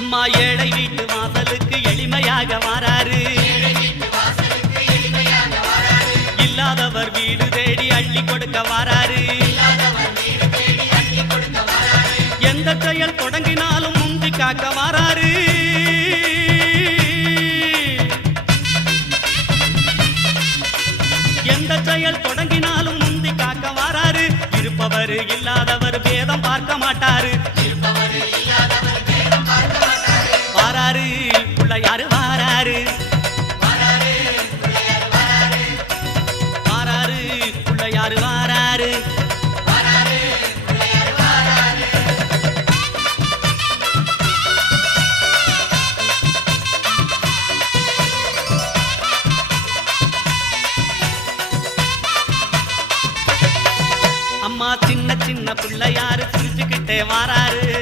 அம்மா ஏழை வீட்டு வாசலுக்கு எளிமையாக வாராரு. இல்லாதவர் வீடு தேடி அள்ளி கொடுக்க வாராரு. எந்த செயல் தொடங்கினாலும் முந்தி காக்க வாராரு. எந்த செயல் தொடங்கினாலும் முந்தி காக்க வாராரு. இருப்பவர் இல்லாதவர் பேதம் பார்க்க மாட்டாரு. வாராரு பிள்ளையாரு வாராரு. வாராரு பிள்ளையாரு வாராரு. அம்மா சின்ன சின்ன பிள்ளையாரு சிரிச்சுக்கிட்டே வாராரு.